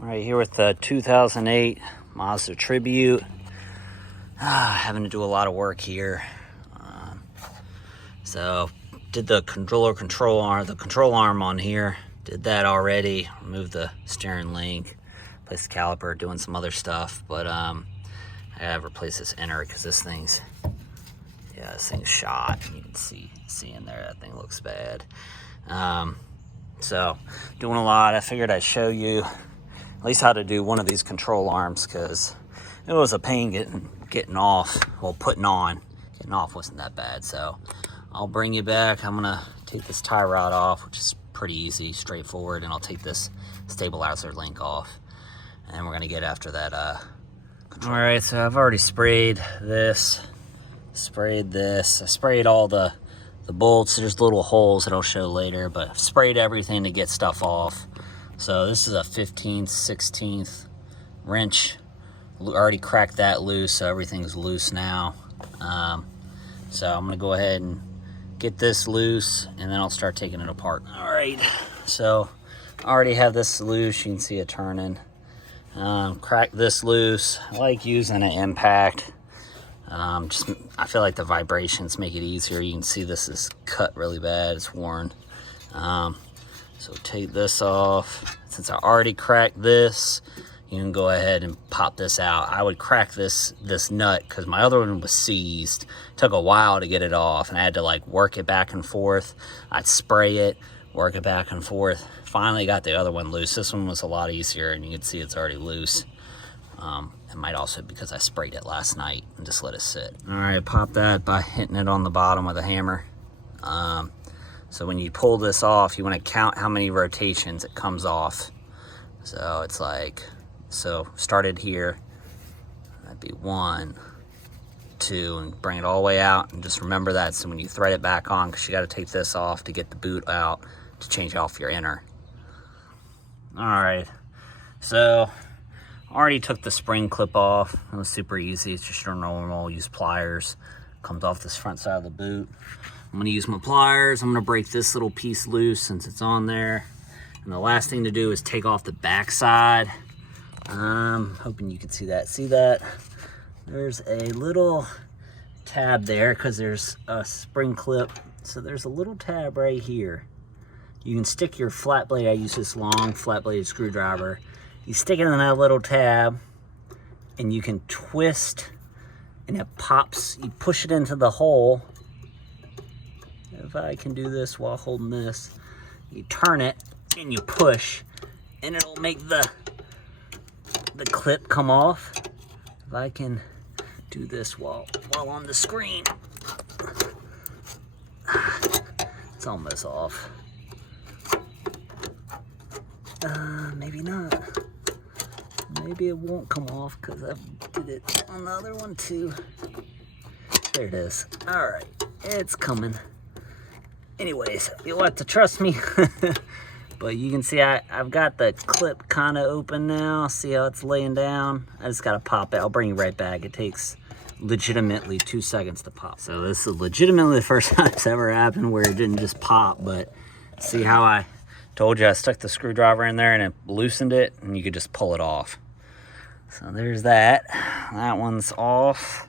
Right here with the 2008 Mazda Tribute. Having to do a lot of work here. So did the control arm on here. Did that already. Removed the steering link. Placed the caliper. Doing some other stuff. But I gotta replace this inner because this thing's shot. You can see in there that thing looks bad. So doing a lot. I figured I'd show you at least how to do one of these control arms, because it was a pain getting off. Well, putting on. Getting off wasn't that bad. So I'll bring you back. I'm gonna take this tie rod off, which is pretty easy, straightforward, and I'll take this stabilizer link off, and we're gonna get after that control. All right, so I've already sprayed this, sprayed this. I sprayed all the bolts. There's little holes that I'll show later, but I've sprayed everything to get stuff off. So this is a 15th, 16th wrench. Already cracked that loose, so everything's loose now. So I'm gonna go ahead and get this loose, and then I'll start taking it apart. All right, so I already have this loose. You can see it turning. Crack this loose. I like using an impact. I feel like the vibrations make it easier. You can see this is cut really bad. It's worn. So take this off. Since I already cracked this, you can go ahead and pop this out. I would crack this nut because my other one was seized. It took a while to get it off, and I had to like work it back and forth. I'd spray it, work it back and forth. Finally got the other one loose. This one was a lot easier, and you can see it's already loose. It might also be because I sprayed it last night and just let it sit. All right, pop that by hitting it on the bottom with a hammer. So when you pull this off, you want to count how many rotations it comes off. So it's like, started here, that'd be 1, 2, and bring it all the way out, and just remember that. So when you thread it back on, because you got to take this off to get the boot out to change off your inner. All right, so already took the spring clip off. It was super easy. It's just your normal, use pliers. Comes off this front side of the boot. I'm gonna use my pliers. I'm gonna break this little piece loose since it's on there. And the last thing to do is take off the back side. Hoping you can see that. See that? There's a little tab there because there's a spring clip. So there's a little tab right here. You can stick your flat blade. I use this long flat blade screwdriver. You stick it in that little tab and you can twist and it pops. You push it into the hole. If I can do this while holding this, you turn it and you push and it'll make the clip come off. If I can do this while on the screen, it's almost off. Maybe not. Maybe it won't come off because I did it on the other one too. There it is. All right, it's coming. Anyways, you'll have to trust me. But you can see I've got the clip kind of open now. See how it's laying down? I just got to pop it. I'll bring you right back. It takes legitimately 2 seconds to pop. So this is legitimately the first time it's ever happened where it didn't just pop. But see how I told you I stuck the screwdriver in there and it loosened it, and you could just pull it off. So there's that. That one's off.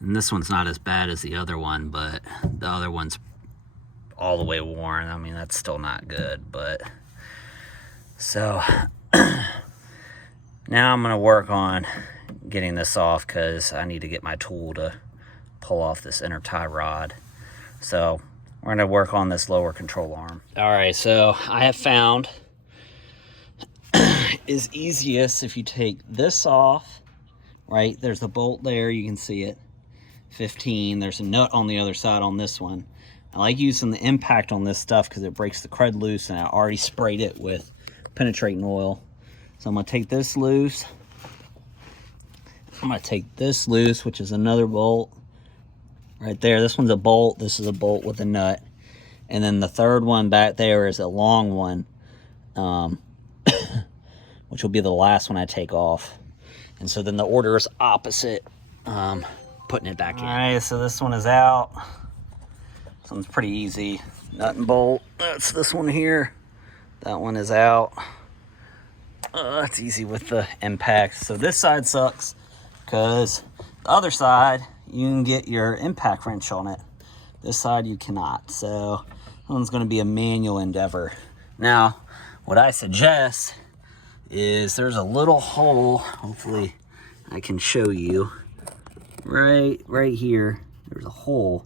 And this one's not as bad as the other one, but the other one's all the way worn. I mean, that's still not good, but so now I'm gonna work on getting this off because I need to get my tool to pull off this inner tie rod. So we're gonna work on this lower control arm. All right, so I have found is easiest if you take this off, right? There's the bolt there, you can see it. 15, there's a nut on the other side on this one. I like using the impact on this stuff because it breaks the crud loose, and I already sprayed it with penetrating oil. So I'm gonna take this loose. I'm gonna take this loose, which is another bolt right there. This one's a bolt, this is a bolt with a nut. And then the third one back there is a long one, which will be the last one I take off. And so then the order is opposite, putting it back in. All right, so this one is out. This one's pretty easy. Nut and bolt, that's this one here. That one is out. It's easy with the impact. So this side sucks because the other side, you can get your impact wrench on it. This side you cannot. So that one's going to be a manual endeavor. Now, what I suggest is there's a little hole, hopefully I can show you, right here. There's a hole,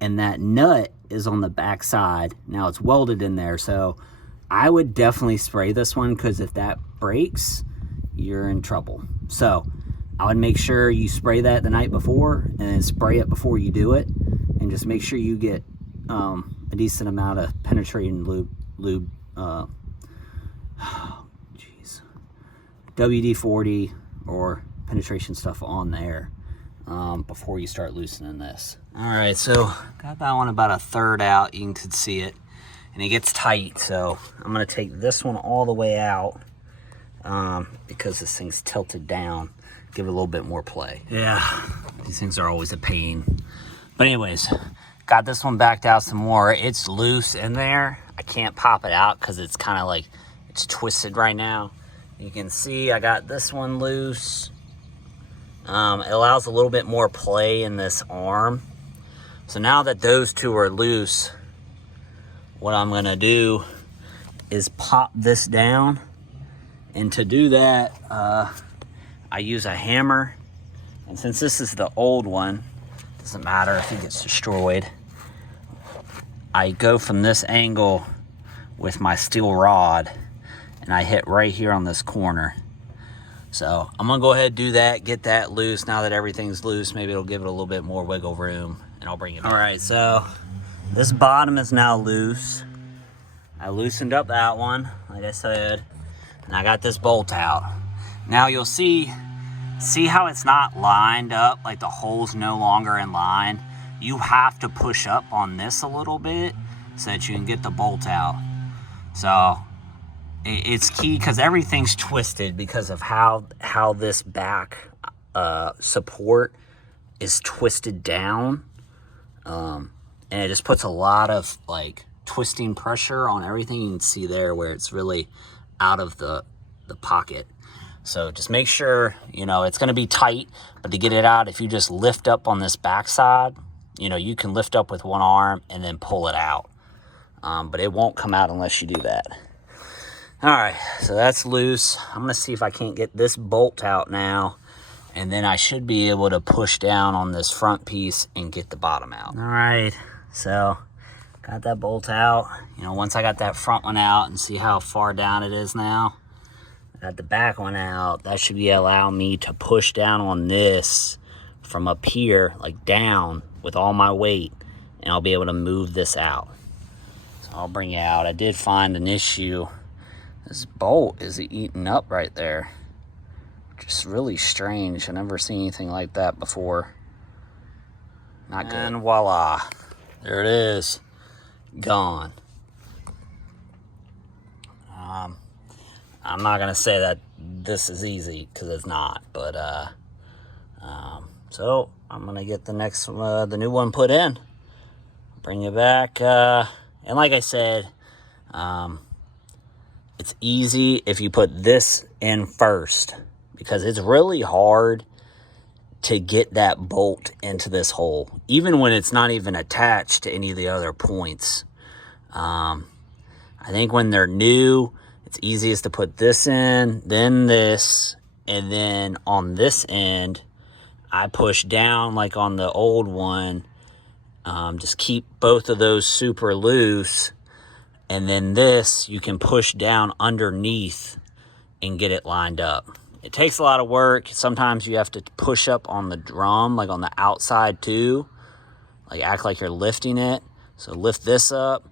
and that nut is on the back side. Now it's welded in there, so I would definitely spray this one, because if that breaks, you're in trouble. So I would make sure you spray that the night before, and then spray it before you do it, and just make sure you get a decent amount of penetrating lube, WD-40 or penetration stuff on there before you start loosening this. All right, so got that one about a third out. You can see it, and it gets tight. So I'm gonna take this one all the way out because this thing's tilted down. Give it a little bit more play. Yeah, these things are always a pain. But anyways, got this one backed out some more. It's loose in there. I can't pop it out because it's kind of like, it's twisted right now. You can see I got this one loose. It allows a little bit more play in this arm. So now that those two are loose, what I'm gonna do is pop this down. And to do that, I use a hammer. And since this is the old one, doesn't matter if it gets destroyed. I go from this angle with my steel rod, and I hit right here on this corner. So I'm gonna go ahead and do that, get that loose. Now that everything's loose, maybe it'll give it a little bit more wiggle room, and I'll bring it back. All right, so this bottom is now loose. I loosened up that one, like I said, and I got this bolt out. Now you'll see how it's not lined up, like the hole's no longer in line? You have to push up on this a little bit so that you can get the bolt out. So it's key, because everything's twisted because of how this back support is twisted down, and it just puts a lot of like twisting pressure on everything. You can see there where it's really out of the pocket. So just make sure, you know, it's going to be tight, but to get it out, if you just lift up on this backside, you know, you can lift up with one arm and then pull it out. But it won't come out unless you do that. All right, so that's loose. I'm gonna see if I can't get this bolt out now, and then I should be able to push down on this front piece and get the bottom out. All right, so got that bolt out. You know, once I got that front one out, and see how far down it is now, I got the back one out. That should be allow me to push down on this from up here, like down, with all my weight, and I'll be able to move this out. So I'll bring it out. I did find an issue. This bolt is eaten up right there. Just really strange. I've never seen anything like that before. Not good. And voila. There it is. Gone. I'm not going to say that this is easy, because it's not. But, so I'm going to get the next, the new one put in. Bring it back. And like I said, it's easy if you put this in first, because it's really hard to get that bolt into this hole, even when it's not even attached to any of the other points. I think when they're new, it's easiest to put this in, then this, and then on this end, I push down like on the old one. Just keep both of those super loose. And then this, you can push down underneath and get it lined up. It takes a lot of work. Sometimes you have to push up on the drum, like on the outside too. Like act like you're lifting it. So lift this up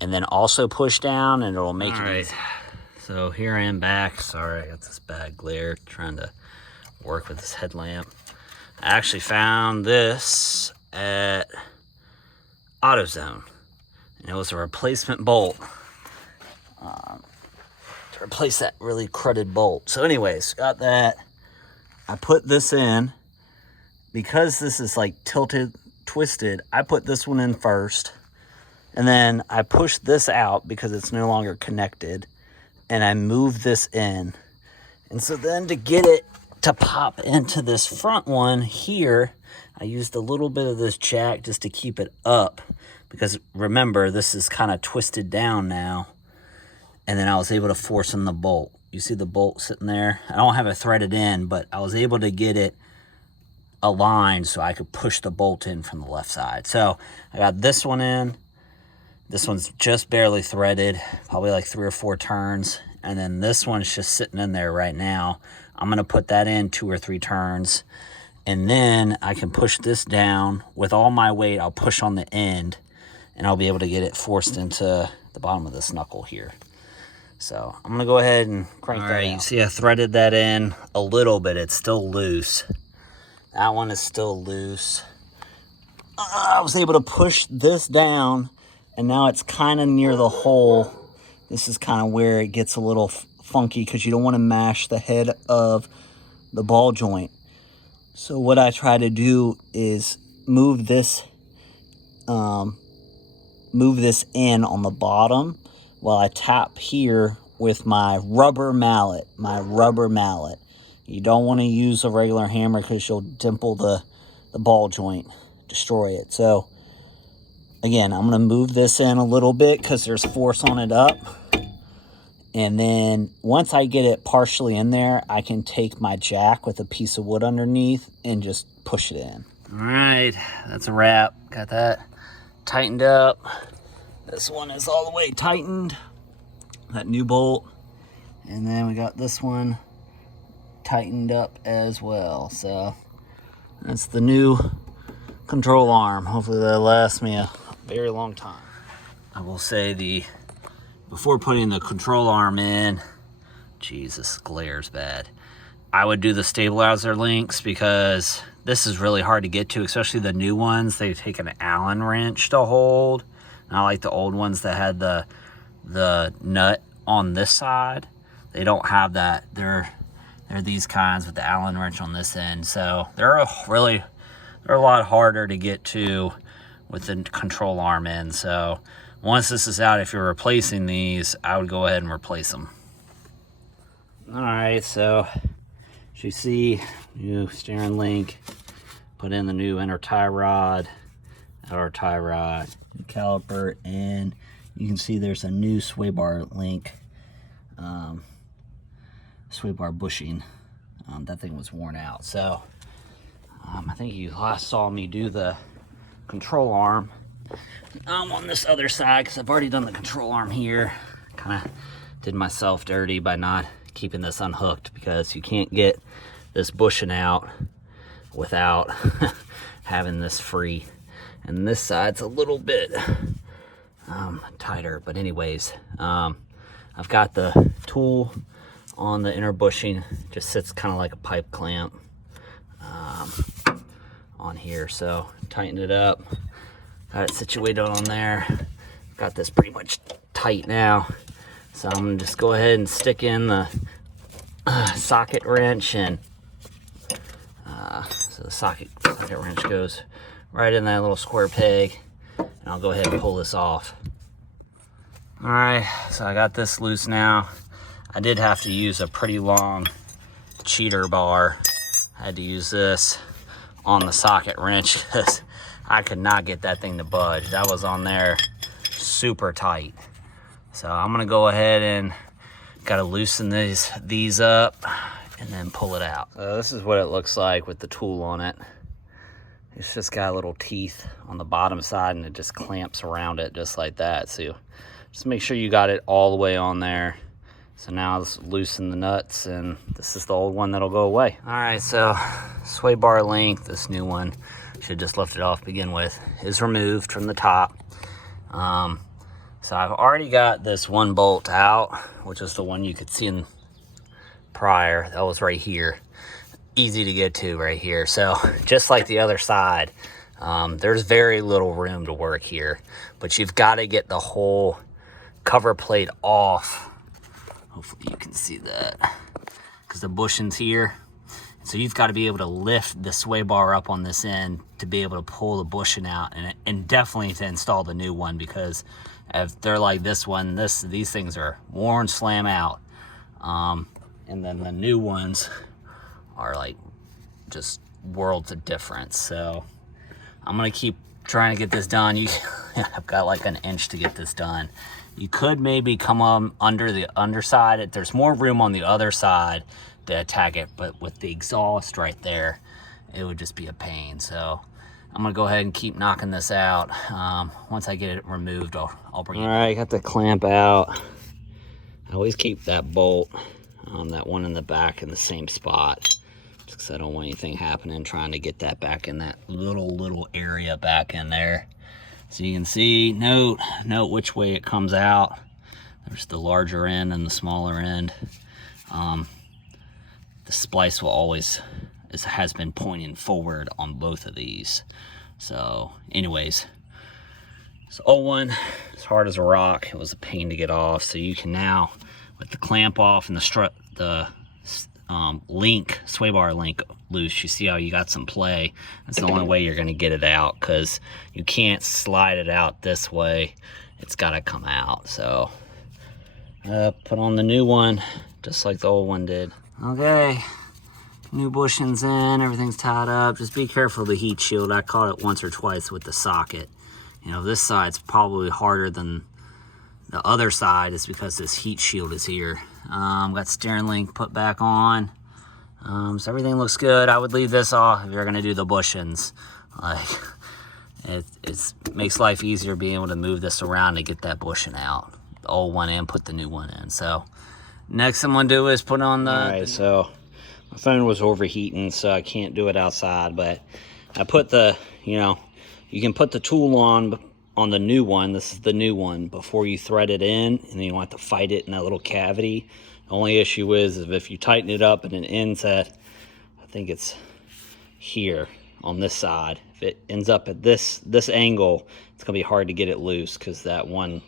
and then also push down, and it'll make it easy. So here I am back. Sorry, I got this bad glare trying to work with this headlamp. I actually found this at AutoZone. And it was a replacement bolt to replace that really cruddy bolt. So anyways, got that. I put this in. Because this is like tilted, twisted, I put this one in first. And then I push this out because it's no longer connected, and I move this in. And so then to get it to pop into this front one here, I used a little bit of this jack just to keep it up, because remember, this is kind of twisted down now. And then I was able to force in the bolt. You see the bolt sitting there? I don't have it threaded in, but I was able to get it aligned so I could push the bolt in from the left side. So I got this one in. This one's just barely threaded, probably like 3 or 4 turns. And then this one's just sitting in there right now. I'm gonna put that in 2 or 3 turns. And then I can push this down. With all my weight, I'll push on the end, and I'll be able to get it forced into the bottom of this knuckle here. So I'm gonna go ahead and crank that out. You see I threaded that in a little bit. It's still loose. That one is still loose. I was able to push this down, and now it's kind of near the hole. This is kind of where it gets a little funky because you don't want to mash the head of the ball joint. So what I try to do is move this in on the bottom while I tap here with my rubber mallet. You don't want to use a regular hammer because you'll dimple the ball joint, destroy it. So again, I'm going to move this in a little bit because there's force on it up. And then once I get it partially in there, I can take my jack with a piece of wood underneath and just push it in. All right, that's a wrap. Got that tightened up. This one is all the way tightened, that new bolt. And then we got this one tightened up as well. So that's the new control arm. Hopefully that'll last me a very long time. I will say before putting the control arm in, Jesus, glare's bad. I would do the stabilizer links because this is really hard to get to, especially the new ones. They take an Allen wrench to hold. Not like the old ones that had the nut on this side. They don't have that. They're these kinds with the Allen wrench on this end. So they're a lot harder to get to with the control arm in. So once this is out, if you're replacing these, I would go ahead and replace them. All right, so as you see, new steering link, put in the new inner tie rod, outer tie rod, new caliper, and you can see there's a new sway bar link, sway bar bushing. That thing was worn out. So I think you last saw me do the control arm. I'm on this other side because I've already done the control arm here. Kind of did myself dirty by not keeping this unhooked because you can't get this bushing out without having this free. And this side's a little bit tighter, but anyways, I've got the tool on the inner bushing. Just sits kind of like a pipe clamp on here. So tighten it up. Got it situated on there. Got this pretty much tight now. So I'm gonna just go ahead and stick in the socket wrench, and so the socket wrench goes right in that little square peg, and I'll go ahead and pull this off. All right, so I got this loose now. I did have to use a pretty long cheater bar. I had to use this on the socket wrench because I could not get that thing to budge. That was on there super tight. So I'm gonna go ahead and gotta loosen these up and then pull it out. So this is what it looks like with the tool on it. It's just got little teeth on the bottom side, and it just clamps around it just like that. So just make sure you got it all the way on there. So now let's loosen the nuts, and this is the old one that'll go away. All right, so sway bar length, this new one, should just lift it off to begin with, is removed from the top. So I've already got this one bolt out, which is the one you could see in prior. That was right here. Easy to get to right here. So just like the other side, there's very little room to work here, but you've got to get the whole cover plate off. Hopefully you can see that, because the bushings here, So you've got to be able to lift the sway bar up on this end to be able to pull the bushing out, and definitely to install the new one, because if they're like this one, these things are worn slam out. And then the new ones are like just worlds of difference. So I'm gonna keep trying to get this done. I've got like an inch to get this done. You could maybe come under the underside. There's more room on the other side to attack it, but with the exhaust right there, it would just be a pain. So I'm gonna go ahead and keep knocking this out. Once I get it removed, I'll bring it. All right, got the clamp out. I always keep that bolt, that one in the back, in the same spot, just because I don't want anything happening trying to get that back in that little area back in there. So you can see, note which way it comes out. There's the larger end and the smaller end. The splice will always, has been pointing forward on both of these. So anyways, this old one, as hard as a rock, it was a pain to get off. So you can now, with the clamp off and the link, sway bar link loose, you see how you got some play. That's the only way you're gonna get it out, because you can't slide it out this way. It's gotta come out. So put on the new one, just like the old one did. Okay, new bushings in, everything's tied up. Just be careful of the heat shield. I caught it once or twice with the socket. You know, this side's probably harder than the other side, is because this heat shield is here. Got steering link put back on. So everything looks good. I would leave this off if you're gonna do the bushings. Like, it makes life easier being able to move this around to get that bushing out. The old one in, put the new one in. So next I'm gonna do is put on the... All right, so my phone was overheating, so I can't do it outside, but I put the, you can put the tool on the new one. This is the new one, before you thread it in, and then you want to fight it in that little cavity. The only issue is if you tighten it up and it ends at, I think it's here on this side, if it ends up at this angle, it's gonna be hard to get it loose, because that one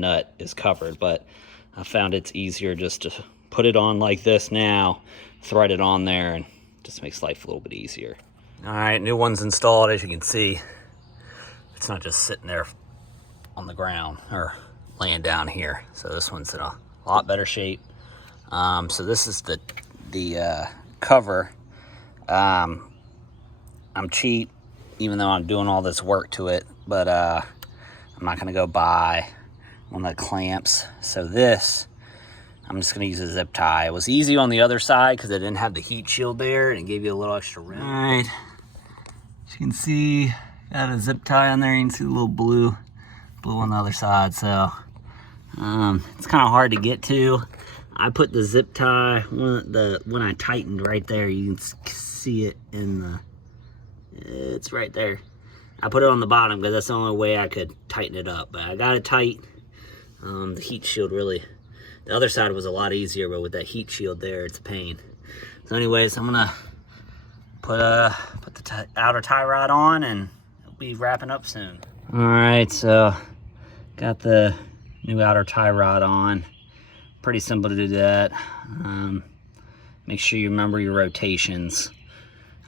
nut is covered. But I found it's easier just to put it on like this now, thread it on there, and just makes life a little bit easier. All right, new one's installed. As you can see, it's not just sitting there on the ground or laying down here. So this one's in a lot better shape. So this is the cover. I'm cheap, even though I'm doing all this work to it, but I'm not gonna go buy one of the clamps. So this, I'm just gonna use a zip tie. It was easy on the other side because I didn't have the heat shield there, and it gave you a little extra room. All right, as you can see, got a zip tie on there. You can see the little blue on the other side. So it's kind of hard to get to. I put the zip tie, when I tightened right there, you can see it it's right there. I put it on the bottom because that's the only way I could tighten it up, but I got it tight. The heat shield really, the other side was a lot easier, but with that heat shield there, it's a pain. So anyways, I'm gonna put the outer tie rod on, and it'll be wrapping up soon. All right, so got the new outer tie rod on. Pretty simple to do that. Make sure you remember your rotations.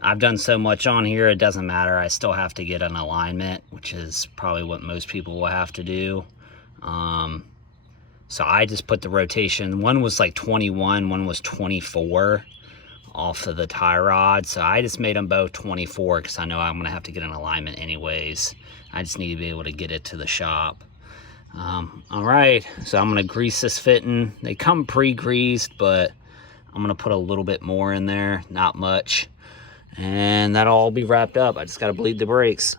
I've done so much on here, it doesn't matter. I still have to get an alignment, which is probably what most people will have to do. So I just put the rotation. One was like 21, one was 24 off of the tie rod. So I just made them both 24 because I know I'm gonna have to get an alignment anyways. I just need to be able to get it to the shop. All right, so I'm gonna grease this fitting. They come pre-greased, but I'm gonna put a little bit more in there, not much. And that'll all be wrapped up. I just gotta bleed the brakes.